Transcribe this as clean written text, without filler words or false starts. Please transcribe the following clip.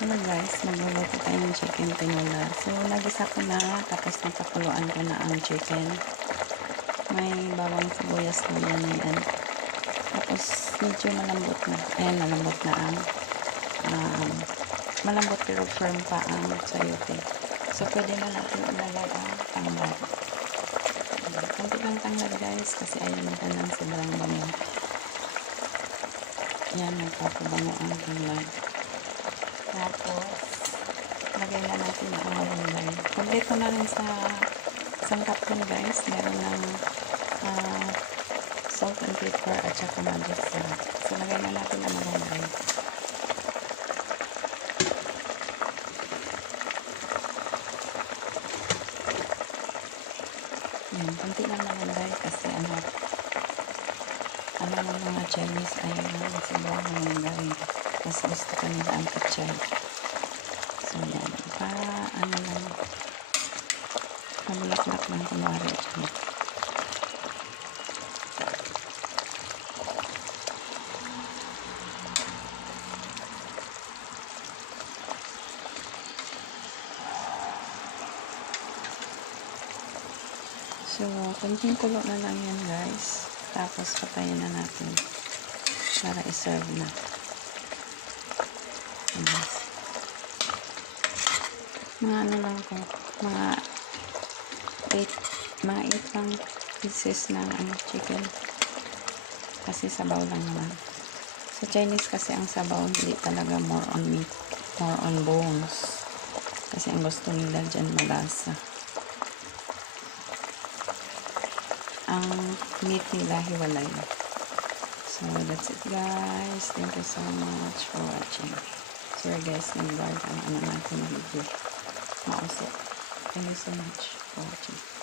Hello guys, magluluto tayo ng chicken tinola. So, nagisa ko na, tapos napakuluan ko na ang chicken. May bawang sibuyas na yan. Tapos, medyo malambot na. Ayan, malambot na ang malambot pero firm pa ang sayote. So, pwede na natin ilagay ang tanglad. Kunti lang tanglad guys, kasi ayaw natin ng sobrang bango. Yan, nagpapabango ang tanglad. Tapos, lagay na natin ang malunggay. Kompleto na rin sa sangkap yun guys. Meron ng salt and pepper at saka magic syrup. So, lagay na natin ang malunggay. Yan, konti lang malunggay kasi ano ng mga Chinese ay sobrang malunggay. Mas gusto ko nila ang kachay. So, yan. Para, lang, pamulaklak lang kunwari. So, kunting kulo na lang yan guys. Tapos, patayin na natin para iserve na. Mga ano lang ko, mga 8 lang pieces ng chicken. Kasi sabaw lang naman. Sa Chinese kasi ang sabaw hindi talaga more on meat, more on bones. Kasi ang gusto nila dyan malasa. Ang meat nila hiwalay. So that's it guys. Thank you so much for watching. Sorry guys, nag-guard ang natin video. Mausap. Thank you so much for watching.